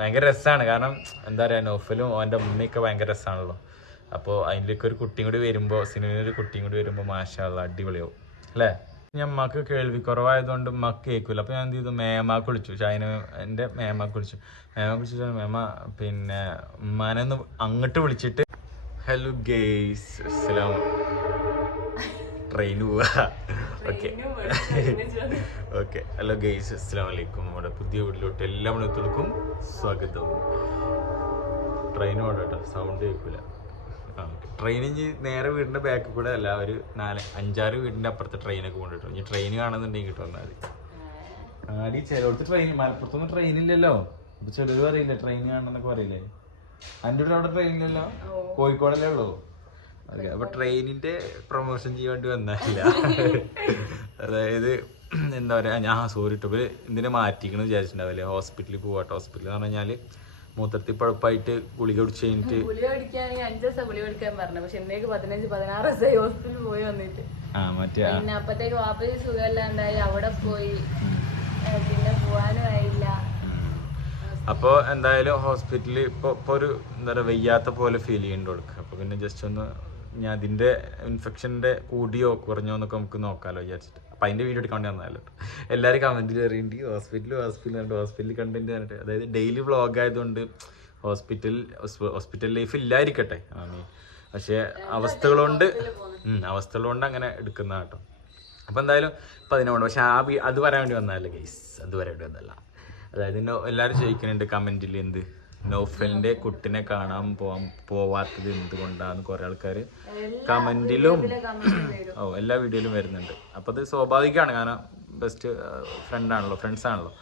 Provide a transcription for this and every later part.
ഭയങ്കര രസമാണ് കാരണം എന്താ പറയാ നോഫലും ഓന്റെ ഉമ്മയൊക്കെ ഭയങ്കര രസമാണല്ലോ അപ്പോൾ അതിന്റെയൊക്കെ ഒരു കുട്ടിയും കൂടി വരുമ്പോൾ സിനിമയിൽ ഒരു കുട്ടിയും കൂടി വരുമ്പോൾ മാഷാള്ള അടിപൊളിയാവും. അല്ലേ? ഞാൻ ഉമ്മക്ക് കേൾവി കുറവായതുകൊണ്ട് ഉമ്മക്ക് കേൾക്കില്ല അപ്പോൾ ഞാൻ എന്ത് ചെയ്തു? മേമാക്ക് വിളിച്ചു ഷൈന എന്റെ മേമാക്ക് വിളിച്ചു മേമാക്ക് വിളിച്ചു മേമ പിന്നെ ഉമ്മാനെ അങ്ങോട്ട് വിളിച്ചിട്ട് ഹലോ ഗെയ്സ് അസ്സലാം ട്രെയിൻ പോവാ. ഓക്കെ ഓക്കെ ഹലോ ഗെയ്സ് അസ്സാം വലൈക്കും നമ്മുടെ പുതിയ വീട്ടിലോട്ട് എല്ലാ മണിത്തുകൾക്കും സ്വാഗതം. ട്രെയിൻ ഉണ്ട് കേട്ടോ. സൗണ്ട് കേൾക്കില്ല ട്രെയിൻ ഇനി നേരെ വീടിന്റെ ബാക്ക് കൂടെ അല്ല ഒരു നാല് അഞ്ചാറ് വീടിന്റെ അപ്പുറത്തെ ട്രെയിനൊക്കെ കൊണ്ടിട്ടു ഇനി ട്രെയിൻ കാണുന്നുണ്ടെങ്കിൽ കിട്ടും എന്നാൽ ആടി ചിലയിടത്ത് ട്രെയിൻ മലപ്പുറത്തൊന്നും ട്രെയിൻ ഇല്ലല്ലോ. അപ്പൊ ചിലർ പറയില്ലേ ട്രെയിൻ കാണണമെന്നൊക്കെ പറയില്ലേ? എന്റെ ഇവിടെ അവിടെ ട്രെയിൻ ഇല്ലല്ലോ? കോഴിക്കോടല്ലേ ഉള്ളൂ? അപ്പൊ ട്രെയിനിന്റെ പ്രൊമോഷൻ ചെയ്യാൻ വേണ്ടി വന്നില്ല അതായത് എന്താ പറയാ ഞാൻ സോറി ഇട്ടോ ഇതിനെ മാറ്റിക്കണം വിചാരിച്ചിട്ടുണ്ടാവില്ലേ? ഹോസ്പിറ്റലിൽ പോവാട്ടോ ഹോസ്പിറ്റലിൽ എന്ന് പറഞ്ഞു കഴിഞ്ഞാൽ മൂത്രത്തിൽ പഴുപ്പായിട്ട് ഗുളിക കുടിച്ച് കഴിഞ്ഞിട്ട് ഗുളിക പിടിക്കുകയാണെങ്കിൽ അഞ്ച് ദിവസം ഗുളിക പിടിക്കാൻ പറഞ്ഞു. പക്ഷെ എന്നേക്ക് പതിനഞ്ച് പതിനാറ് ദിവസമായി ഹോസ്പിറ്റലിൽ പോയി വന്നിട്ട്. ആ മറ്റേ പിന്നെ അപ്പത്തേക്ക് വാപ്പയ്ക്ക് സുഖമില്ലാണ്ടായി. അവിടെ പോയി. പിന്നെ പോവാനും ആയില്ല. അപ്പോൾ എന്തായാലും ഹോസ്പിറ്റലിൽ ഇപ്പോൾ ഇപ്പോൾ ഒരു എന്താ പറയുക വയ്യാത്ത പോലെ ഫീൽ ചെയ്യുന്നുണ്ട് കൊടുക്കുക അപ്പോൾ പിന്നെ ജസ്റ്റ് ഒന്ന് ഞാൻ അതിന്റെ ഇൻഫെക്ഷന്റെ കൂടിയോ കുറഞ്ഞോ എന്നൊക്കെ നമുക്ക് നോക്കാമല്ലോ വിചാരിച്ചിട്ട്. അപ്പം അതിന്റെ വീഡിയോ എടുക്കാൻ വേണ്ടി വന്നാലോ എല്ലാവരും കമന്റിൽ അറിയേണ്ടി ഹോസ്പിറ്റൽ ഹോസ്പിറ്റൽ കണ്ട് ഹോസ്പിറ്റൽ കണ്ടന്റ് പറഞ്ഞിട്ട്. അതായത് ഡെയിലി വ്ളോഗ് ആയതുകൊണ്ട് ഹോസ്പിറ്റൽ ഹോസ്പിറ്റൽ ലൈഫ് ഇല്ലായിരിക്കട്ടെ. പക്ഷേ അവസ്ഥകളുണ്ട് അവസ്ഥകളുണ്ട് അങ്ങനെ എടുക്കുന്ന കേട്ടോ അപ്പോൾ എന്തായാലും ഇപ്പം അതിനോട് പക്ഷേ ആ അത് പറയാൻ വേണ്ടി വന്നതല്ല ഗൈസ് അത് പറയാൻ വേണ്ടി വന്നല്ല അതായത് എല്ലാവരും ചോദിക്കുന്നുണ്ട് കമന്റിൽ എന്ത്? നൗഫലിന്റെ കുട്ടിനെ കാണാൻ പോവാൻ പോവാത്തത് എന്തുകൊണ്ടാന്ന് കുറെ ആൾക്കാര് കമന്റിലും ഓ എല്ലാ വീഡിയോയിലും വരുന്നുണ്ട്. അപ്പോൾ അത് സ്വാഭാവികമാണ് കാരണം ബെസ്റ്റ് ഫ്രണ്ട് ആണല്ലോ ഫ്രണ്ട്സ് ആണല്ലോ.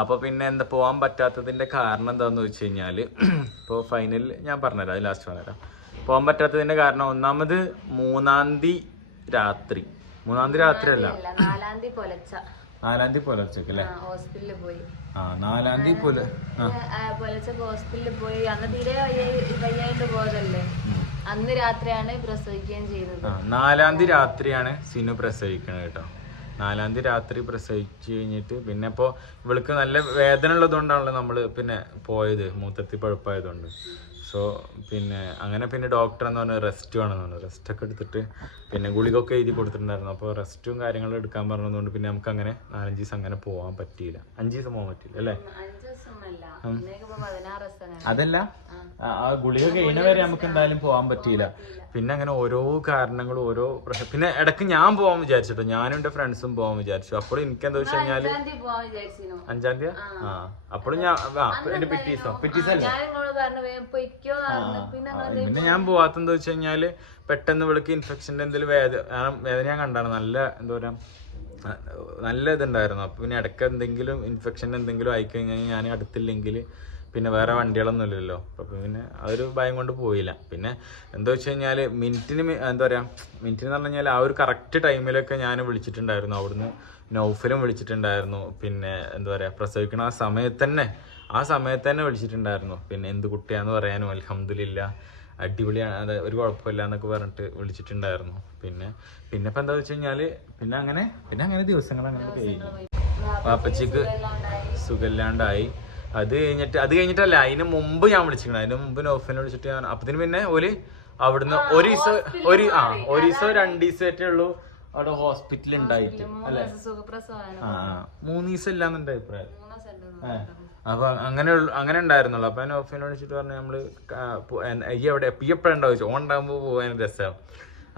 അപ്പോൾ പിന്നെ എന്താ പോകാൻ പറ്റാത്തതിന്റെ കാരണം എന്താണെന്ന് വെച്ച് കഴിഞ്ഞാൽ ഇപ്പോൾ ഫൈനലിൽ ഞാൻ പറഞ്ഞുതരാം അത് ലാസ്റ്റ് പറഞ്ഞുതരാം. പോകാൻ പറ്റാത്തതിന്റെ കാരണം ഒന്നാമത് മൂന്നാം തീയതി രാത്രി. മൂന്നാം തീയതി രാത്രി അല്ല. നാലാം തീയതി പുലർച്ചക്ക് അല്ലേ ഹോസ്പിറ്റലിൽ പോയി. ആ നാലാം തീയതി പുല ആ, ഹോസ്പിറ്റലിൽ പോയി. അന്ന് തീരെ വയ്യായി വയ്യായിട്ട് പോയതല്ലേ? അന്ന് രാത്രിയാണ് പ്രസവിക്കുകയും ചെയ്തത്. ആ, നാലാം തീയതി രാത്രിയാണ് സിനു പ്രസവിക്കണത് കേട്ടോ. നാലാം തീയതി രാത്രി പ്രസവിച്ച് കഴിഞ്ഞിട്ട് പിന്നെ ഇപ്പോൾ ഇവൾക്ക് നല്ല വേദന ഉള്ളതുകൊണ്ടാണല്ലോ നമ്മൾ പിന്നെ പോയത് മൂത്തത്തി പഴുപ്പായതുകൊണ്ട്. സോ പിന്നെ അങ്ങനെ പിന്നെ ഡോക്ടർ എന്ന് പറഞ്ഞാൽ റെസ്റ്റ് വേണമെന്ന് പറഞ്ഞു. റെസ്റ്റ് ഒക്കെ എടുത്തിട്ട് പിന്നെ ഗുളികൊക്കെ എഴുതി കൊടുത്തിട്ടുണ്ടായിരുന്നു. അപ്പോൾ റെസ്റ്റും കാര്യങ്ങളും എടുക്കാൻ പറഞ്ഞതുകൊണ്ട് പിന്നെ നമുക്ക് അങ്ങനെ നാലഞ്ച് ദിവസം അങ്ങനെ പോകാൻ പറ്റിയില്ല. അഞ്ച് ദിവസം പോകാൻ പറ്റിയില്ല അല്ലേ? അതല്ല? ആ ഗുളിക കഴിഞ്ഞ വരെ നമുക്ക് എന്തായാലും പോകാൻ പറ്റിയില്ല. പിന്നെ അങ്ങനെ ഓരോ കാരണങ്ങളും ഓരോ പ്രശ്നം. പിന്നെ ഇടയ്ക്ക് ഞാൻ പോകാൻ വിചാരിച്ചിട്ടോ. ഞാനും എന്റെ ഫ്രണ്ട്സും പോകാൻ വിചാരിച്ചു. അപ്പോൾ എനിക്ക് എന്താ വെച്ച് കഴിഞ്ഞാൽ അഞ്ചാം തീയതി ആ. അപ്പോഴും ഞാൻ എന്റെ പിറ്റീസോ പിറ്റീസല്ലേ പിന്നെ ഞാൻ പിന്നെ പോവാത്തെന്താ വെച്ച് കഴിഞ്ഞാൽ പെട്ടെന്ന് വിളിക്ക് ഇൻഫെക്ഷന്റെ എന്തെങ്കിലും വേദന വേദന ഞാൻ കണ്ടാണ്. നല്ല എന്താ പറയാ നല്ല ഇതുണ്ടായിരുന്നു. അപ്പൊ പിന്നെ ഇടയ്ക്ക് എന്തെങ്കിലും ഇൻഫെക്ഷൻ എന്തെങ്കിലും ആയിക്കഴിഞ്ഞാൽ ഞാൻ അടുത്തില്ലെങ്കിൽ പിന്നെ വേറെ വണ്ടികളൊന്നും ഇല്ലല്ലോ. അപ്പൊ പിന്നെ അതൊരു ഭയം കൊണ്ട് പോയില്ല. പിന്നെ എന്താ വെച്ച് കഴിഞ്ഞാൽ മിനിറ്റിന് എന്താ പറയാ മിനിറ്റിന് എന്ന് പറഞ്ഞു കഴിഞ്ഞാൽ ആ ഒരു കറക്റ്റ് ടൈമിലൊക്കെ ഞാൻ വിളിച്ചിട്ടുണ്ടായിരുന്നു. അവിടുന്ന് നൗഫലും വിളിച്ചിട്ടുണ്ടായിരുന്നു. പിന്നെ എന്താ പറയാ പ്രസവിക്കണ ആ സമയത്ത് തന്നെ ആ സമയത്ത് തന്നെ വിളിച്ചിട്ടുണ്ടായിരുന്നു. പിന്നെ എന്ത് കുട്ടിയാന്ന് പറയാനും അലഹമില്ല അടിപൊളിയാണ് അത് ഒരു കുഴപ്പമില്ല എന്നൊക്കെ പറഞ്ഞിട്ട് വിളിച്ചിട്ടുണ്ടായിരുന്നു. പിന്നെ പിന്നെ ഇപ്പം എന്താ വെച്ച് കഴിഞ്ഞാൽ പിന്നെ അങ്ങനെ പിന്നെ അങ്ങനെ ദിവസങ്ങൾ അങ്ങനെ കഴിഞ്ഞു പാപ്പച്ചിക്ക് സുഖമില്ലാണ്ടായി. അത് കഴിഞ്ഞിട്ട് അത് കഴിഞ്ഞിട്ടല്ല അതിന് മുമ്പ് ഞാൻ വിളിച്ചിരിക്കണം അതിന് മുമ്പ് നോഫിനെ വിളിച്ചിട്ട് ഞാൻ അപ്പത്തിന് പിന്നെ ഒരു അവിടുന്ന് ഒരു ദിവസം ഒരു ആ ഒരു ദിവസം രണ്ട് ദിവസമായിട്ടേ ഉള്ളൂ അവിടെ ഹോസ്പിറ്റലിൽ ഉണ്ടായിട്ട് അല്ലെ? ആ. മൂന്ന് ദിവസം ഇല്ലാന്നുണ്ട് അഭിപ്രായം. അപ്പൊ അങ്ങനെ അങ്ങനെ ഉണ്ടായിരുന്നുള്ളു. അപ്പൊ നോഫിനെ വിളിച്ചിട്ട് പറഞ്ഞു നമ്മൾ പോ- ഈ എവിടെ ഈ എപ്പോഴുണ്ടാവും ചോദിച്ചു. ഓൺ ഉണ്ടാകുമ്പോ പോകാൻ രസമാവും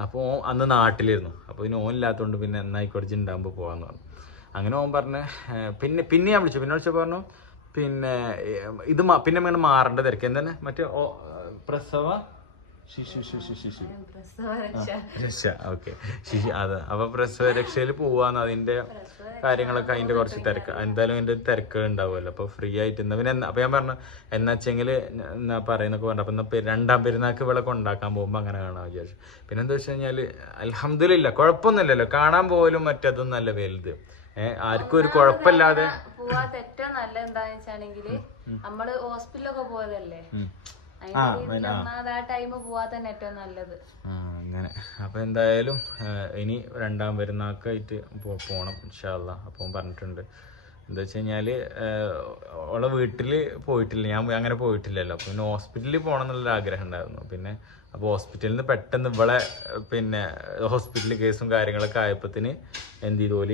അപ്പോൾ ഓ അന്ന് നാട്ടിലിരുന്നു. അപ്പോൾ ഇനി ഓൻ ഇല്ലാത്തതുകൊണ്ട് പിന്നെ എന്നായിക്കോടിച്ച് ഉണ്ടാകുമ്പോൾ പോവാന്ന് പറഞ്ഞു. അങ്ങനെ ഓൻ പറഞ്ഞ് പിന്നെ പിന്നെ ഞാൻ വിളിച്ചു. പിന്നെ വിളിച്ചപ്പോൾ പറഞ്ഞു പിന്നെ ഇത് പിന്നെ ഇങ്ങനെ മാറേണ്ട തിരക്ക്. എന്താണ്? മറ്റേ പ്രസവ? ശിശു ശിശു ശിശു രക്ഷ. ഓക്കെ. ശിശു അത്. അപ്പൊ പ്രസവ രക്ഷയിൽ പോവാന്ന് അതിന്റെ കാര്യങ്ങളൊക്കെ അതിന്റെ കുറച്ച് തിരക്ക്. എന്തായാലും അതിന്റെ തിരക്കുകൾ ഉണ്ടാവുമല്ലോ. അപ്പൊ ഫ്രീ ആയിട്ട് എന്നാ പിന്നെ അപ്പൊ ഞാൻ പറഞ്ഞു എന്നാ വെച്ചെങ്കിൽ എന്നാ പറയുന്നൊക്കെ പറഞ്ഞു അപ്പൊ രണ്ടാം പെരുന്നാൾക്ക് ഇവിടെ കൊണ്ടാക്കാൻ പോകുമ്പോ അങ്ങനെ കാണാൻ വിചാരിച്ചു. പിന്നെ എന്താ വെച്ച് കഴിഞ്ഞാൽ അലഹമില്ല കുഴപ്പമൊന്നുമില്ലല്ലോ. കാണാൻ പോലും നല്ല വലുത്. ആർക്കും ഒരു കുഴപ്പമില്ലാതെ. പോവാത്ത ഏറ്റവും നല്ല എന്താന്ന് വെച്ചാണെങ്കിൽ നമ്മൾ ഹോസ്പിറ്റലൊക്കെ പോയതല്ലേ? അങ്ങനെ. അപ്പൊ എന്തായാലും ഇനി രണ്ടാം പെരുന്നാക്കായിട്ട് പോണം ഇൻഷാല്ല അപ്പം പറഞ്ഞിട്ടുണ്ട്. എന്താ വെച്ച് കഴിഞ്ഞാൽ ഓളെ വീട്ടിൽ പോയിട്ടില്ല. ഞാൻ അങ്ങനെ പോയിട്ടില്ലല്ലോ. പിന്നെ ഹോസ്പിറ്റലിൽ പോകണം എന്നുള്ള ആഗ്രഹം ഉണ്ടായിരുന്നു. പിന്നെ അപ്പോൾ ഹോസ്പിറ്റലിൽ നിന്ന് പെട്ടെന്ന് ഇവളെ പിന്നെ ഹോസ്പിറ്റൽ കേസും കാര്യങ്ങളൊക്കെ ആയപ്പത്തിന് എന്ത് ചെയ്തു? ഓൽ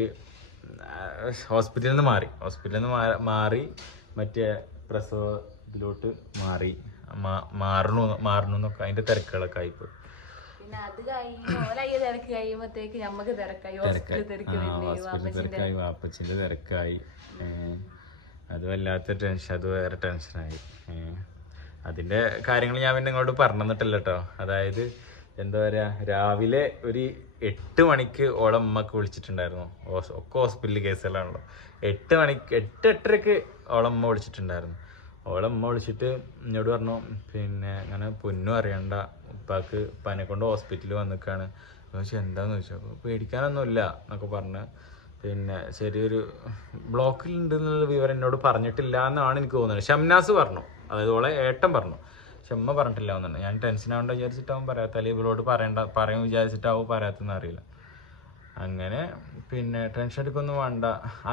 ഹോസ്പിറ്റലിൽ നിന്ന് മാറി. ഹോസ്പിറ്റലിൽ നിന്ന് മാറി മറ്റേ പ്രസവ ഇതിലോട്ട് മാറി. മാറണു മാറണു എന്നൊക്കെ അതിന്റെ തിരക്കുകളൊക്കെ ആയിപ്പോയി. തിരക്കായി. വാപ്പച്ചിന്റെ തിരക്കായി അത് വല്ലാത്ത ടെൻഷൻ അത് വേറെ ടെൻഷനായി. അതിന്റെ കാര്യങ്ങൾ ഞാൻ പിന്നെ ഇങ്ങോട്ട് പറഞ്ഞു തന്നിട്ടില്ല കേട്ടോ അതായത് എന്താ പറയുക രാവിലെ ഒരു എട്ട് മണിക്ക് ഓളെ ഉമ്മക്ക് വിളിച്ചിട്ടുണ്ടായിരുന്നു. ഒക്കെ ഹോസ്പിറ്റൽ കേസുകളാണല്ലോ. എട്ട് മണിക്ക് എട്ട് എട്ടരക്ക് ഓളെ ഉമ്മ വിളിച്ചിട്ടുണ്ടായിരുന്നു. ഓളെ ഉമ്മ വിളിച്ചിട്ട് എന്നോട് പറഞ്ഞു പിന്നെ അങ്ങനെ പൊന്നും അറിയണ്ട. ഉപ്പാക്ക് പനെ കൊണ്ട് ഹോസ്പിറ്റലിൽ വന്നിക്കാണ്. ചോദിച്ചു എന്താന്ന് ചോദിച്ചു? അപ്പോൾ പേടിക്കാനൊന്നുമില്ല എന്നൊക്കെ പറഞ്ഞ്. പിന്നെ ചെറിയൊരു ബ്ലോക്കിലുണ്ട് എന്നുള്ള വിവരം എന്നോട് പറഞ്ഞിട്ടില്ല എന്നാണ് എനിക്ക് തോന്നുന്നത്. ഷംനാസ് പറഞ്ഞു അതായത് ഓളെ ഏട്ടൻ പറഞ്ഞു. ഷമ്മ പറഞ്ഞിട്ടില്ല എന്നാണ് ഞാൻ ടെൻഷൻ ആവേണ്ട വിചാരിച്ചിട്ടാവും പറയാത്ത അല്ലെങ്കിൽ ഇവളോട് പറയണ്ട പറയും വിചാരിച്ചിട്ടാവും പറയാത്തെന്ന് അറിയില്ല. അങ്ങനെ പിന്നെ ടെൻഷൻ എടുക്കൊന്നും വേണ്ട.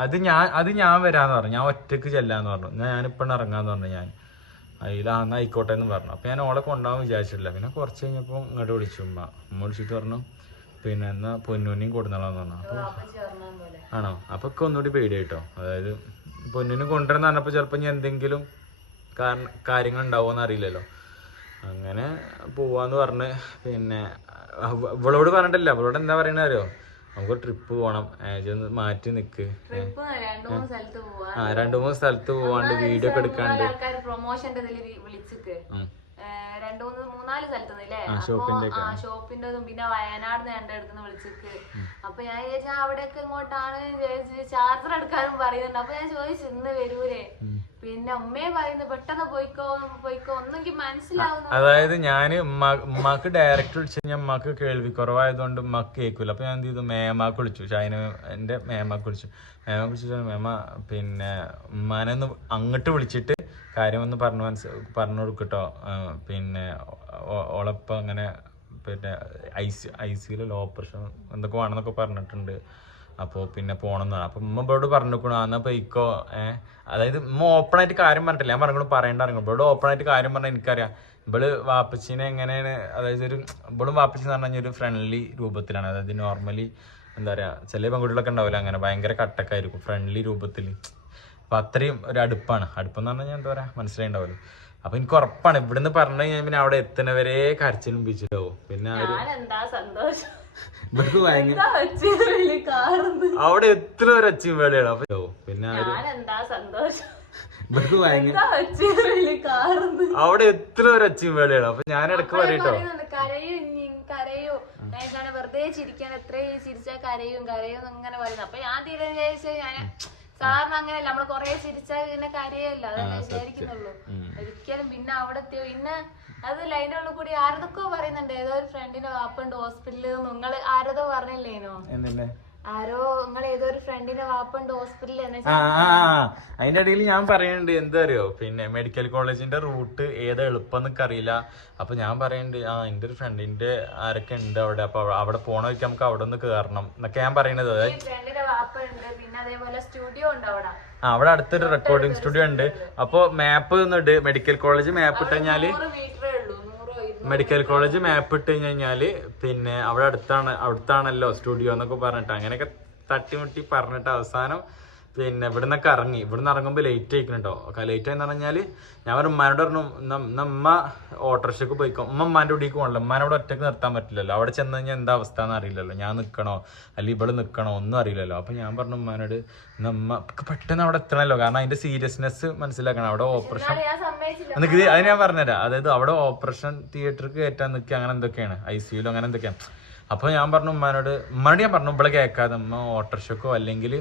അത് ഞാൻ അത് ഞാൻ വരാന്ന് പറഞ്ഞു. ഞാൻ ഒറ്റയ്ക്ക് ചെല്ലാന്ന് പറഞ്ഞു. എന്നാ ഞാനിപ്പം ഇറങ്ങാന്ന് പറഞ്ഞു ഞാൻ. അതിലാന്ന് ആയിക്കോട്ടെ എന്ന് പറഞ്ഞു. അപ്പം ഞാൻ ഓളെ കൊണ്ടാവാൻ വിചാരിച്ചിട്ടില്ല. പിന്നെ കുറച്ച് കഴിഞ്ഞപ്പോൾ ഇങ്ങോട്ട് വിളിച്ചു ഉമ്മ. ഉമ്മ വിളിച്ചിട്ട് പറഞ്ഞു പിന്നെ എന്നാ പൊന്നൂനെയും കൊടുന്നോളാന്ന് പറഞ്ഞു. അപ്പോൾ ആണോ? അപ്പൊ ഒക്കെ ഒന്നുകൂടി പേടിയായിട്ടോ? അതായത് പൊന്നിന് കൊണ്ടുവരുന്ന പറഞ്ഞപ്പോൾ ചിലപ്പോൾ ഇനി എന്തെങ്കിലും കാരണം കാര്യങ്ങൾ ഉണ്ടാവുമോ അറിയില്ലല്ലോ. അങ്ങനെ പോവാന്ന് പറഞ്ഞ് പിന്നെ ഇവളോട് പറഞ്ഞിട്ടില്ല. അവളോട് എന്താ പറയണ അറിയോ? നമുക്ക് ട്രിപ്പ് പോകണം ഒന്ന് മാറ്റി നിക്ക്. ട്രിപ്പ് രണ്ടു മൂന്ന് സ്ഥലത്ത് പോവാ. ആ രണ്ടു മൂന്ന് സ്ഥലത്ത് പോവാണ്ട് വീഡിയോ ഒക്കെ എടുക്കാണ്ട്. പ്രൊമോഷന്റെ രണ്ടു മൂന്ന് മൂന്നാൽ സ്ഥലത്തുനിന്നില്ലേ ഷോപ്പിന്റെ ഷോപ്പിന്റെതും പിന്നെ വയനാട് അപ്പൊ ഞാൻ ചോദിച്ചാ അവിടെയൊക്കെ ഇങ്ങോട്ടാണ് ചാർജർ എടുക്കാനും പറയുന്നുണ്ട്. അപ്പൊ ഞാൻ ചോദിച്ചു ഇന്ന് വരൂലേ? പിന്നെ ഉമ്മയെ പറയുന്നു പെട്ടെന്ന് പോയിക്കോ പോയിക്കോ. ഒന്നെങ്കിൽ മനസ്സിലാവുന്നു. അതായത് ഞാൻ ഉമ്മാക്ക് ഡയറക്റ്റ് വിളിച്ചു കഴിഞ്ഞാൽ ഉമ്മാക്ക് കേൾവി കുറവായതുകൊണ്ട് ഉമ്മാക്ക് കേൾക്കൂല. അപ്പൊ ഞാൻ എന്ത് ചെയ്തു? മേമാക്ക് വിളിച്ചു. ഷൈന എന്റെ മേമാക്ക് വിളിച്ചു. മേമാക്ക് വിളിച്ചു മേമ പിന്നെ ഉമ്മാനെ ഒന്ന് അങ്ങോട്ട് വിളിച്ചിട്ട് കാര്യം ഒന്ന് പറഞ്ഞു മനസ്സ് പറഞ്ഞു കൊടുക്കട്ടോ. പിന്നെ ഓളപ്പം അങ്ങനെ പിന്നെ ഐ സി ഐ സിയിലുള്ള ഓപ്പറേഷൻ എന്തൊക്കെ വേണമെന്നൊക്കെ പറഞ്ഞിട്ടുണ്ട്. അപ്പോൾ പിന്നെ പോകണം എന്നാണ് അപ്പം ഉമ്മ ഇവരോട് പറഞ്ഞിരിക്കണു എന്നാ പൊയ്ക്കോ. ഏഹ് അതായത് ഉമ്മ ഓപ്പൺ ആയിട്ട് കാര്യം പറഞ്ഞിട്ടില്ല. ഞാൻ പറഞ്ഞു പറയേണ്ട ഇറങ്ങും ഇവളോട് ഓപ്പൺ ആയിട്ട് കാര്യം പറഞ്ഞാൽ എനിക്കറിയാം. ഇവൾ വാപ്പച്ചിനെ എങ്ങനെയാണ് അതായത് ഒരു ഇവളും വാപ്പച്ചി എന്ന് പറഞ്ഞാൽ ഒരു ഫ്രണ്ട്ലി രൂപത്തിലാണ്. അതായത് നോർമലി എന്താ പറയാ ചില പെൺകുട്ടികളൊക്കെ ഉണ്ടാവില്ല അങ്ങനെ ഭയങ്കര കട്ടൊക്കെ ആയിരിക്കും ഫ്രണ്ട്ലി രൂപത്തിൽ അപ്പൊ അത്രയും ഒരു അടുപ്പാണ്. അടുപ്പം എന്ന് പറഞ്ഞാൽ എന്താ പറയാ മനസ്സിലായിണ്ടാവുമല്ലോ അപ്പൊ എനിക്ക് ഉറപ്പാണ് ഇവിടുന്ന് പറഞ്ഞു കഴിഞ്ഞാൽ പിന്നെ അവിടെ എത്തുന്നവരെ കരച്ചിലും പിടിച്ചിട്ടാവും പിന്നെ എന്താ സന്തോഷം? അവിടെ എത്ര ഒരു അച്ഛൻ വേളയാണ്. അപ്പൊ പിന്നെ ഇവർക്ക് ഭയങ്കര അവിടെ എത്ര ഒരു അച്ഛൻ വേളയാണ്. അപ്പൊ ഞാൻ ഇടയ്ക്ക് പറയട്ടോ. എന്താണ് വെറുതെ ചിരിക്കാൻ എത്ര ചിരിച്ചാ കരയും കരയും അങ്ങനെ ഇങ്ങനെ പറയുന്നത്. അപ്പൊ ഞാൻ തീരെ വിചാരിച്ചു ഞാൻ സാറിന് അങ്ങനെയല്ല. നമ്മൾ കൊറേ ചിരിച്ചാൽ പിന്നെ കരയല്ല. അതന്നെ വിചാരിക്കുന്നുള്ളൂ. ഒരിക്കലും പിന്നെ അവിടെ പിന്നെ അത് ലൈന്റെ ഉള്ളിൽ കൂടി ആരതൊക്കെ പറയുന്നുണ്ട്. ഏതോ ഒരു ഫ്രണ്ടിന്റെ വാപ്പുണ്ട് ഹോസ്പിറ്റലിൽ നിങ്ങൾ ആരതോ പറഞ്ഞില്ലേനോ? എന്നല്ലേ ആരോ നിങ്ങൾ ഏതോ ഒരു ഫ്രണ്ടിന്റെ വാപ്പുണ്ട് ഹോസ്പിറ്റലിൽ. അതിന്റെ ഇടയിൽ ഞാൻ പറയുന്നുണ്ട് എന്താ അറിയോ പിന്നെ മെഡിക്കൽ കോളേജിന്റെ റൂട്ട് ഏതാ എളുപ്പം എന്നൊക്കെ അറിയില്ല. അപ്പൊ ഞാൻ പറയുന്നുണ്ട് ആ എന്റെ ഒരു ഫ്രണ്ടിന്റെ ആരൊക്കെ ഉണ്ട് അവിടെ? അപ്പൊ അവിടെ പോണ വഴിക്ക് നമുക്ക് അവിടെ ഒന്ന് കയറണം എന്നൊക്കെ ഞാൻ പറയണത് ഫ്രണ്ടിന്റെ വാപ്പുണ്ട് പിന്നെ അതേപോലെ സ്റ്റുഡിയോ ഉണ്ട് അവിടെ. ആ അവിടെ അടുത്തൊരു റെക്കോർഡിംഗ് സ്റ്റുഡിയോ ഉണ്ട്. അപ്പൊ മാപ്പ് മെഡിക്കൽ കോളേജ് മാപ്പ് ഇട്ട് കഴിഞ്ഞാൽ മെഡിക്കൽ കോളേജ് മാപ്പ് ഇട്ട് കഴിഞ്ഞാൽ പിന്നെ അവിടെ അടുത്താണ് അടുത്താണല്ലോ സ്റ്റുഡിയോ എന്നൊക്കെ പറഞ്ഞിട്ട് അങ്ങനെയൊക്കെ തട്ടിമുട്ടി പറഞ്ഞിട്ട് അവസാനം പിന്നെ ഇവിടുന്നൊക്കെ ഇറങ്ങി. ഇവിടുന്ന് ഇറങ്ങുമ്പോൾ ലേറ്റ് ആയിക്കണം കേട്ടോ ലേറ്റ് ആയെന്ന് പറഞ്ഞാൽ ഞാൻ ഒരു ഉമ്മാനോട് പറഞ്ഞു നമ്മ ഓട്ടോറിക്ഷയ്ക്ക് പോയിക്കോ. ഉമ്മ ഉമ്മാന്റെ കൂടിക്ക് പോകണല്ലോ. ഉമ്മാനോട് അവിടെ ഒറ്റയ്ക്ക് നിർത്താൻ പറ്റില്ലല്ലോ. അവിടെ ചെന്ന് കഴിഞ്ഞാൽ എന്താ അവസ്ഥ എന്ന് അറിയില്ലല്ലോ. ഞാൻ നിൽക്കണോ അല്ലെങ്കിൽ ഇവിടെ നിൽക്കണോ ഒന്നും അറിയില്ലല്ലോ. അപ്പം ഞാൻ പറഞ്ഞു ഉമ്മാനോട് നമ്മ പെട്ടെന്ന് അവിടെ എത്തണമല്ലോ കാരണം അതിന്റെ സീരിയസ്നെസ് മനസ്സിലാക്കണം. അവിടെ ഓപ്പറേഷൻ ഇത് അത് ഞാൻ പറഞ്ഞുതരാം. അതായത് അവിടെ ഓപ്പറേഷൻ തിയേറ്റർക്ക് കയറ്റാൻ നിൽക്കുക അങ്ങനെ എന്തൊക്കെയാണ്? ഐ സിയുലും അങ്ങനെ എന്തൊക്കെയാണ്? അപ്പോൾ ഞാൻ പറഞ്ഞു ഉമ്മാനോട് ഉമ്മാനോട് ഞാൻ പറഞ്ഞു ഇവിടെ കേൾക്കാതെ ഉമ്മ ഓട്ടോറിക്ഷക്കോ അല്ലെങ്കിൽ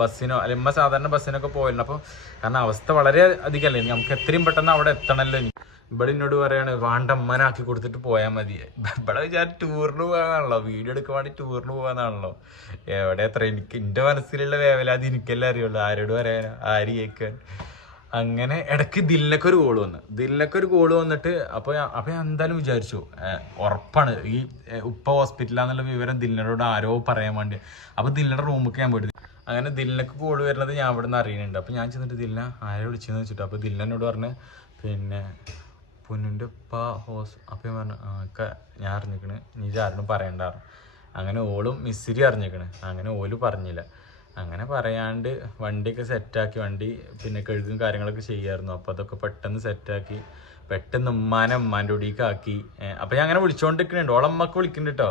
ബസ്സിനോ അല്ലെങ്കിൽ ഉമ്മ സാധാരണ ബസ്സിനൊക്കെ പോയിരുന്നു അപ്പോൾ കാരണം അവസ്ഥ വളരെ അധികമല്ലേ നമുക്ക് എത്രയും പെട്ടെന്ന് അവിടെ എത്തണല്ലോ ഇനി. ഇവിടെ എന്നോട് പറയാണ് വാണ്ട അമ്മനാക്കി കൊടുത്തിട്ട് പോയാൽ മതി. ഇവിടെ ഞാൻ ടൂറിന് പോകാനാണല്ലോ. വീഡിയോ എടുക്കാൻ വേണ്ടി ടൂറിന് പോകാനാണല്ലോ. എവിടെ എത്ര എനിക്ക് എന്റെ മനസ്സിലുള്ള വേവലാതി എനിക്കല്ലേ അറിയുള്ളൂ. ആരോട് പറയാനോ? ആര് കേൾക്കാൻ? അങ്ങനെ ഇടയ്ക്ക് ദില്ലൊക്കെ ഒരു ഗോൾ വന്നു. ദില്ലൊക്കെ ഒരു ഗോൾ വന്നിട്ട് അപ്പോൾ അപ്പോൾ ഞാൻ എന്തായാലും വിചാരിച്ചു ഉറപ്പാണ് ഈ ഉപ്പ ഹോസ്പിറ്റലാന്നുള്ള വിവരം ദിലിനോട് ആരോ പറയാൻ വേണ്ടി. അപ്പോൾ ദിലിനയുടെ റൂമിലേക്ക് ഞാൻ പോയിട്ട് അങ്ങനെ ദില്ലക്ക് കോൾ വരുന്നത് ഞാൻ ഇവിടെ നിന്ന് അറിയുന്നുണ്ട്. അപ്പോൾ ഞാൻ ചെന്നിട്ട് ദില്ല ആരെ വിളിച്ചെന്ന് വെച്ചിട്ട് അപ്പോൾ ദില്ല എന്നോട് പറഞ്ഞ് പിന്നെ പൊന്നിന്റെ ഉപ്പ ഹോസ് അപ്പം ഞാൻ പറഞ്ഞു ഒക്കെ ഞാൻ അറിഞ്ഞിക്കണ്. നീ ആരോടും പറയണ്ടായിരുന്നു അങ്ങനെ ഓളും മിസ്സിരി അറിഞ്ഞിക്കണ്. അങ്ങനെ ഓൽ പറഞ്ഞില്ല. അങ്ങനെ പറയാണ്ട് വണ്ടിയൊക്കെ സെറ്റാക്കി വണ്ടി പിന്നെ കഴുകും കാര്യങ്ങളൊക്കെ ചെയ്യായിരുന്നു. അപ്പോൾ അതൊക്കെ പെട്ടെന്ന് സെറ്റാക്കി പെട്ടെന്ന് ഉമ്മാനെ ഉമ്മാന്റെ ഒടിക്ക് ആക്കി. അപ്പൊ ഞാൻ അങ്ങനെ വിളിച്ചോണ്ടിരിക്കുന്നുണ്ട്. ഓളമ്മക്ക് വിളിക്കുന്നുണ്ട് കേട്ടോ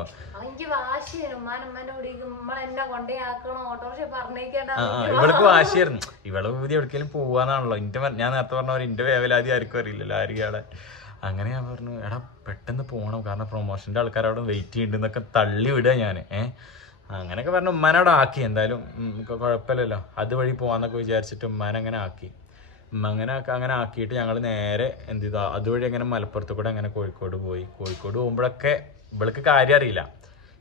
ഉമ്മാന്റെ ഇവൾക്ക് വാശിയായിരുന്നു. ഇവൾ പുതിയ എവിടേക്കെങ്കിലും പോവാന്നാണല്ലോ. ഇന്റെ മ- ഞാൻ നേരത്തെ പറഞ്ഞ പോലെ ഇന്റെ വേവലാതി ആർക്കും അറിയില്ലല്ലോ ആയിരിക്കും അങ്ങനെ ഞാൻ പറഞ്ഞു എടാ പെട്ടെന്ന് പോകണം കാരണം പ്രൊമോഷന്റെ ആൾക്കാർ അവിടെ വെയിറ്റ് ചെയ്യുന്നുണ്ടെന്നൊക്കെ തള്ളി വിടുക ഞാൻ ഏഹ് അങ്ങനെയൊക്കെ പറഞ്ഞു ഉമ്മാനെ അവിടെ ആക്കി. എന്തായാലും കുഴപ്പമില്ലല്ലോ അതുവഴി പോവാന്നൊക്കെ വിചാരിച്ചിട്ട് ഉമ്മാനെ അങ്ങനെ ആക്കി. അങ്ങനെ അങ്ങനെ ആക്കിയിട്ട് ഞങ്ങൾ നേരെ എന്ത് ചെയ്താ? അതുവഴി അങ്ങനെ മലപ്പുറത്ത് കൂടെ അങ്ങനെ കോഴിക്കോട് പോയി. കോഴിക്കോട് പോകുമ്പോഴൊക്കെ ഇവൾക്ക് കാര്യം അറിയില്ല.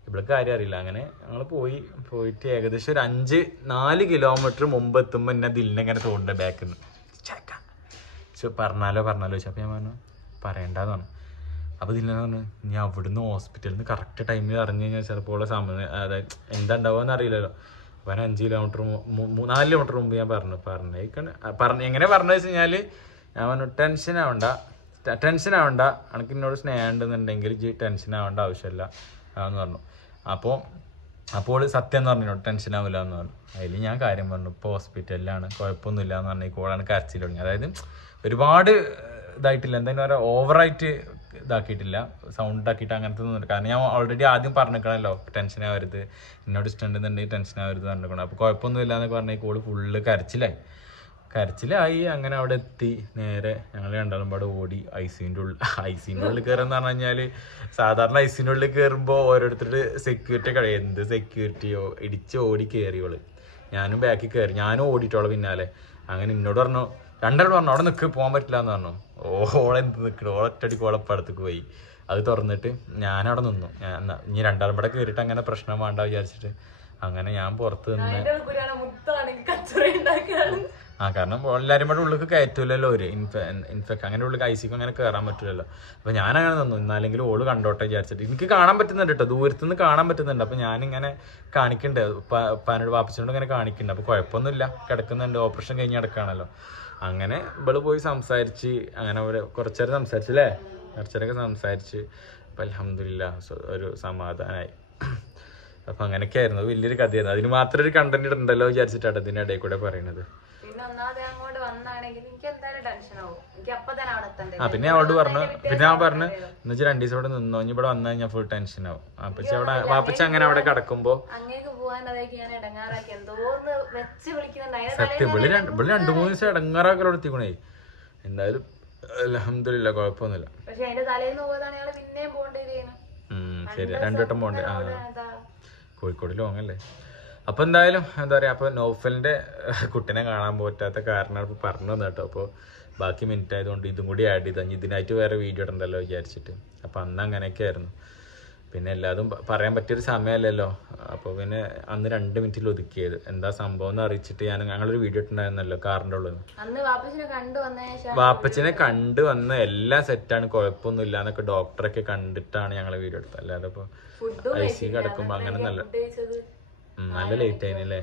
ഇവൾക്ക് കാര്യം അറിയില്ല. അങ്ങനെ ഞങ്ങൾ പോയി. പോയിട്ട് ഏകദേശം ഒരു അഞ്ച് നാല് കിലോമീറ്റർ മുമ്പ് എത്തുമ്പോൾ എന്നെ ദിലിനെങ്ങനെ തോന്നുന്നുണ്ട് ബാക്കിൽ നിന്ന് പറഞ്ഞാലോ പറഞ്ഞാലോ? ചോദിച്ചു. അപ്പോൾ ഞാൻ പറഞ്ഞു പറയണ്ടെന്ന് പറഞ്ഞു അപ്പോൾ ഇതിൽ പറഞ്ഞു ഞാൻ അവിടുന്ന് ഹോസ്പിറ്റലിൽ നിന്ന് കറക്റ്റ് ടൈമിൽ അറിഞ്ഞു കഴിഞ്ഞാൽ ചിലപ്പോൾ ഉള്ള സമയം അതായത് എന്താ ഉണ്ടാവുക അറിയില്ലല്ലോ. ഞാൻ അഞ്ച് കിലോമീറ്റർ നാല് കിലോമീറ്റർ മുമ്പ് ഞാൻ പറഞ്ഞു പറഞ്ഞേക്കണ് പറഞ്ഞ എങ്ങനെ പറഞ്ഞു വെച്ച് കഴിഞ്ഞാൽ ഞാൻ പറഞ്ഞു ടെൻഷൻ ആവണ്ട. ടെൻഷൻ ആവണ്ട. എനിക്ക് എന്നോട് സ്നേഹം ഉണ്ടെന്നുണ്ടെങ്കിൽ ടെൻഷൻ ആവേണ്ട ആവശ്യമില്ല. എന്ന് പറഞ്ഞു. അപ്പോൾ അപ്പോൾ സത്യം എന്ന് പറഞ്ഞു ടെൻഷൻ ആവില്ല എന്ന് പറഞ്ഞു. അതിൽ ഞാൻ കാര്യം പറഞ്ഞു ഇപ്പോൾ ഹോസ്പിറ്റലിലാണ് കുഴപ്പമൊന്നുമില്ല എന്ന് പറഞ്ഞ കോളാണ് കരച്ചിൽ തുടങ്ങി. അതായത് ഒരുപാട് ഇതായിട്ടില്ല. എന്തായാലും ഓവറായിട്ട് ഇതാക്കിയിട്ടില്ല. സൗണ്ട് ആക്കിയിട്ട് അങ്ങനത്തെ ഒന്നും കാരണം ഞാൻ ഓൾറെഡി ആദ്യം പറഞ്ഞിരിക്കണല്ലോ ടെൻഷൻ ആവരുത്. എന്നോട് ഇഷ്ടം ഉണ്ടെന്നുണ്ടെങ്കിൽ ടെൻഷൻ ആവരുത് പറഞ്ഞിരിക്കണം അപ്പോൾ കുഴപ്പമൊന്നും ഇല്ലാന്ന് പറഞ്ഞ കോൾ ഫുള്ള് കരച്ചിലായി. കരച്ചിലായി അങ്ങനെ അവിടെ എത്തി. നേരെ ഞങ്ങൾ രണ്ടാളും പാടെ ഓടി ഐ സിന്റെ ഉള്ളിൽ. ഐ സിന്റെ ഉള്ളിൽ കയറുന്ന പറഞ്ഞു കഴിഞ്ഞാൽ സാധാരണ ഐ സിന്റെ ഉള്ളിൽ കയറുമ്പോൾ ഓരോരുത്തരുടെ സെക്യൂരിറ്റി കഴിയും എന്ത് സെക്യൂരിറ്റിയോ ഇടിച്ച് ഓടി കയറിയോൾ ഞാനും ബാക്കിൽ കയറി ഞാനും ഓടിയിട്ടോളൂ പിന്നാലെ. അങ്ങനെ എന്നോട് പറഞ്ഞു രണ്ടാളും പറഞ്ഞു അവിടെ നിൽക്ക് പോകാൻ പറ്റില്ല എന്ന് പറഞ്ഞു. ഓളെന്ത് നിൽക്കണം ഓളൊറ്റടിക്ക് ഓളപ്പടത്തേക്ക് പോയി. അത് തുറന്നിട്ട് ഞാൻ അവിടെ നിന്നു ഇനി രണ്ടാളും കൂടെ കയറിയിട്ട് അങ്ങനെ പ്രശ്നം വേണ്ട വിചാരിച്ചിട്ട്. അങ്ങനെ ഞാൻ പുറത്ത് നിന്ന് ആ കാരണം എല്ലാവരും കൂടെ ഉള്ളിൽ കയറ്റൂലല്ലോ ഒരു ഇൻഫ അങ്ങനെ ഉള്ളിൽ ഐസിക്ക് അങ്ങനെ കയറാൻ പറ്റില്ലല്ലോ അപ്പൊ ഞാൻ അങ്ങനെ തന്നു എന്നാലെങ്കിലും ഓൾ കണ്ടോട്ടെ വിചാരിച്ചിട്ട്. എനിക്ക് കാണാൻ പറ്റുന്നുണ്ട് കേട്ടോ ദൂരത്തു നിന്ന് കാണാൻ പറ്റുന്നുണ്ട്. അപ്പൊ ഞാനിങ്ങനെ കാണിക്കുന്നുണ്ട് പാനോട് വാപ്പച്ചനോട് ഇങ്ങനെ കാണിക്കുന്നുണ്ട് അപ്പൊ കുഴപ്പമൊന്നുമില്ല. കിടക്കുന്നുണ്ട്. ഓപ്പറേഷൻ കഴിഞ്ഞ് കിടക്കാണല്ലോ അങ്ങനെ ഇവൾ പോയി സംസാരിച്ച് അങ്ങനെ ഒരു കുറച്ചേരം സംസാരിച്ചില്ലേ കുറച്ചേരൊക്കെ സംസാരിച്ച്. അപ്പൊ അലഹമില്ല ഒരു സമാധാനമായി അപ്പൊ അങ്ങനെയൊക്കെ ആയിരുന്നു വലിയൊരു കഥയായിരുന്നു. അതിന് മാത്രം ഒരു കണ്ടന്റ് ഉണ്ടല്ലോ വിചാരിച്ചിട്ടാണ് അതിന്റെ ഇടയിൽ കൂടെ പറയുന്നത് പിന്നെ ഒന്നാമത് അങ്ങോട്ട് വന്നാണെങ്കിൽ എനിക്ക് എന്തായാലും ടെൻഷൻ ആവും. എനിക്ക് അപ്പൊ തന്നെ അവിടെ എത്തണ്ടേ? ആ പിന്നെ അവളോട് പറഞ്ഞു പിന്നെ ഞാൻ പറഞ്ഞു എന്ന് വെച്ചാൽ രണ്ടു ദിവസം ഇവിടെ നിന്നോ ഇനി ഇവിടെ വന്നു കഴിഞ്ഞാൽ ഫുൾ ടെൻഷൻ ആവും. അപ്പച്ച അവിടെ വാപ്പച്ച അങ്ങനെ അവിടെ കിടക്കുമ്പോ അങ്ങേക്ക് പോകാൻ അതൊക്കെ ഞാൻ ഇടങ്ങാറാക്കി. എന്തോന്ന് വെച്ച് വിളിക്കുന്നുണ്ടായി സത്യം വിളി രണ്ട് വിളി രണ്ടു മൂന്ന് ദിവസം ഇടങ്ങാറാക്കലോട് എത്തിക്കണേ. എന്തായാലും അലഹമില്ല കുഴപ്പമൊന്നുമില്ല. പക്ഷെ അതിന്റെ തലേന്ന് പോയതാണ് ഞങ്ങൾ പിന്നെയും പോകേണ്ടി ശരി രണ്ടു വട്ടം പോണ്ടേ ആ. കോഴിക്കോട് ലോങ് അല്ലേ അപ്പൊ എന്തായാലും എന്താ പറയാ അപ്പൊ നോഫലിന്റെ കുട്ടിനെ കാണാൻ പറ്റാത്ത കാരണം ഇപ്പൊ പറഞ്ഞു തന്നെ കേട്ടോ. അപ്പൊ ബാക്കി മിനിറ്റ് ആയതുകൊണ്ട് ഇതും കൂടി ആഡ് ചെയ്താൽ ഇതിനായിട്ട് വേറെ വീഡിയോ ഇടണ്ടല്ലോ വിചാരിച്ചിട്ട്. അപ്പൊ അന്ന് അങ്ങനെയൊക്കെ ആയിരുന്നു. പിന്നെ എല്ലാതും പറയാൻ പറ്റിയൊരു സമയമല്ലല്ലോ അപ്പോൾ പിന്നെ അന്ന് രണ്ട് മിനിറ്റിൽ ഒതുക്കിയത്. എന്താ സംഭവം എന്ന് അറിയിച്ചിട്ട് ഞാൻ ഞങ്ങളൊരു വീഡിയോ ഇട്ടുണ്ടായിരുന്നല്ലോ കാറിന്റെ ഉള്ളത് വാപ്പച്ചിനെ കണ്ടു വന്ന് എല്ലാം സെറ്റാണ് കുഴപ്പമൊന്നും ഇല്ല എന്നൊക്കെ ഡോക്ടറൊക്കെ കണ്ടിട്ടാണ് ഞങ്ങൾ വീഡിയോ എടുത്തത്. അല്ലാതെ ഇപ്പോൾ ഐ സി കിടക്കുമ്പോൾ അങ്ങനെ നല്ല നല്ല ലേറ്റ് ആയിനല്ലേ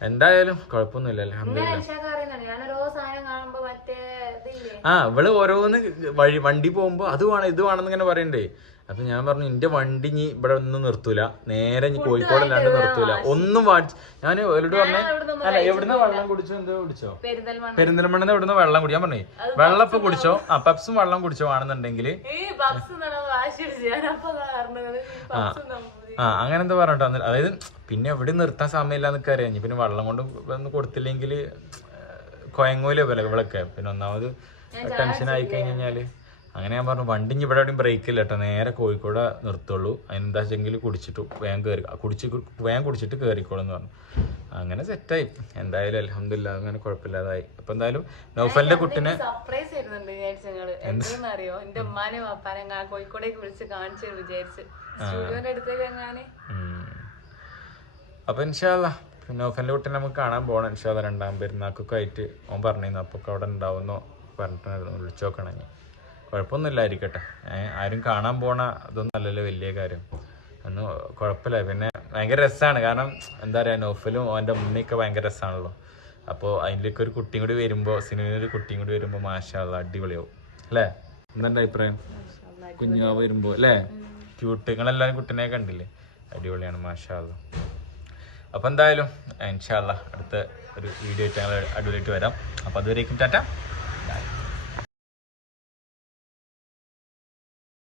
എന്തായാലും കുഴപ്പമൊന്നുമില്ല ഇങ്ങനെ അലഹമില്ല ഐഷാക്ക് അറിയുന്നുണ്ട്. ഞാൻ ഓരോ സാധനം കാണുമ്പോ മറ്റേ ഇതില്ലേ? ആ ഇവൾ ഓരോന്ന് വഴി വണ്ടി പോകുമ്പോ അത് വേണം ഇത് വേണമെന്ന് ഇങ്ങനെ പറയണ്ടേ. അപ്പൊ ഞാൻ പറഞ്ഞു എന്റെ വണ്ടി ഇനി ഇവിടെ ഒന്നും നിർത്തൂല. നേരെ ഇനി കോഴിക്കോട് അല്ലാണ്ട് നിർത്തൂല. ഒന്നും വാടിച്ച് ഞാൻ അവരോട് പറഞ്ഞേ അല്ല എവിടുന്ന വെള്ളം കുടിച്ചോ എന്തോ കുടിച്ചോ? പെരിന്തൽമണ്ണന്ന് എവിടുന്ന് വെള്ളം കുടിക്കാൻ പറഞ്ഞേ വെള്ളം ഇപ്പൊ കുടിച്ചോ? ആ പെപ്സും വെള്ളം കുടിച്ചോ ആണെന്നുണ്ടെങ്കിൽ ഈ ആ അങ്ങനെ എന്താ പറഞ്ഞിട്ടോ അതായത് പിന്നെ എവിടെ നിർത്താൻ സമയമില്ല എന്നൊക്കെ അറിയാം. പിന്നെ വെള്ളം കൊണ്ട് ഒന്ന് കൊടുത്തില്ലെങ്കിൽ കൊയങ്ങൂല പോലെ ഇവളൊക്കെ. പിന്നെ ഒന്നാമത് ടെൻഷൻ ആയി കഴിഞ്ഞാൽ. അങ്ങനെ ഞാൻ പറഞ്ഞു വണ്ടി ഇനി ഇവിടെ എവിടെയും ബ്രേക്ക് ഇല്ല കേട്ടോ നേരെ കോഴിക്കോട് നിർത്തുള്ളൂ. അതിനെന്താ വെച്ചെങ്കിൽ കുടിച്ചിട്ട് വേഗം കയറി കുടിച്ച് വേഗം കുടിച്ചിട്ട് കയറിക്കോളും എന്ന് പറഞ്ഞു. അങ്ങനെ സെറ്റായി എന്തായാലും അലഹമില്ല അങ്ങനെ കുഴപ്പമില്ലാതായി. അപ്പൊ എന്തായാലും നൗഫലിന്റെ കുട്ടിനെ സർപ്രൈസ് ആയിരുന്നുണ്ട് അറിയോ എന്റെ ഉമ്മാനെ വാപ്പാനെ കോഴിക്കോടേക്ക് വിളിച്ച് കാണിച്ചു വിചാരിച്ച്. സ്റ്റുഡിയോന്റെ അടുത്തേക്ക് എങ്ങാന്? ഉം. അപ്പൊ ഇൻഷാല്ല നൗഫലിന്റെ കുട്ടിനെ നമുക്ക് കാണാൻ പോകണം ഇൻഷാല്ല രണ്ടാം പെരുന്നാക്കൊക്കെ ആയിട്ട് ഓൻ പറഞ്ഞിരുന്നു അപ്പൊ അവിടെ ഉണ്ടാവുന്നോ പറഞ്ഞിട്ടുണ്ടായിരുന്നു. വിളിച്ചു കുഴപ്പമൊന്നുമില്ലായിരിക്കട്ടെ. ആരും കാണാൻ പോണ അതൊന്നും അല്ലല്ലോ വലിയ കാര്യം. ഒന്നും കുഴപ്പമില്ല. പിന്നെ ഭയങ്കര രസമാണ് കാരണം എന്താ പറയുക നോഫലും അവന്റെ ഉമ്മയൊക്കെ ഭയങ്കര രസമാണല്ലോ അപ്പോൾ അതിലേക്ക് ഒരു കുട്ടിയും കൂടി വരുമ്പോൾ സിനിമയിൽ ഒരു കുട്ടിയും കൂടി വരുമ്പോൾ മാഷാള്ള അടിപൊളിയാവും. അല്ലേ? എന്താ അഭിപ്രായം? കുഞ്ഞാവ് വരുമ്പോൾ അല്ലേ? ക്യൂട്ട് നിങ്ങളെല്ലാവരും കുട്ടീനെ കണ്ടില്ലേ? അടിപൊളിയാണ് മാഷാള്ള അപ്പോൾ എന്തായാലും ഇൻഷാല്ല അടുത്ത ഒരു വീഡിയോ ആയിട്ട് ഞങ്ങൾ അടിപൊളിയായിട്ട് വരാം. അപ്പോൾ അതുവരേക്കും ടാറ്റ.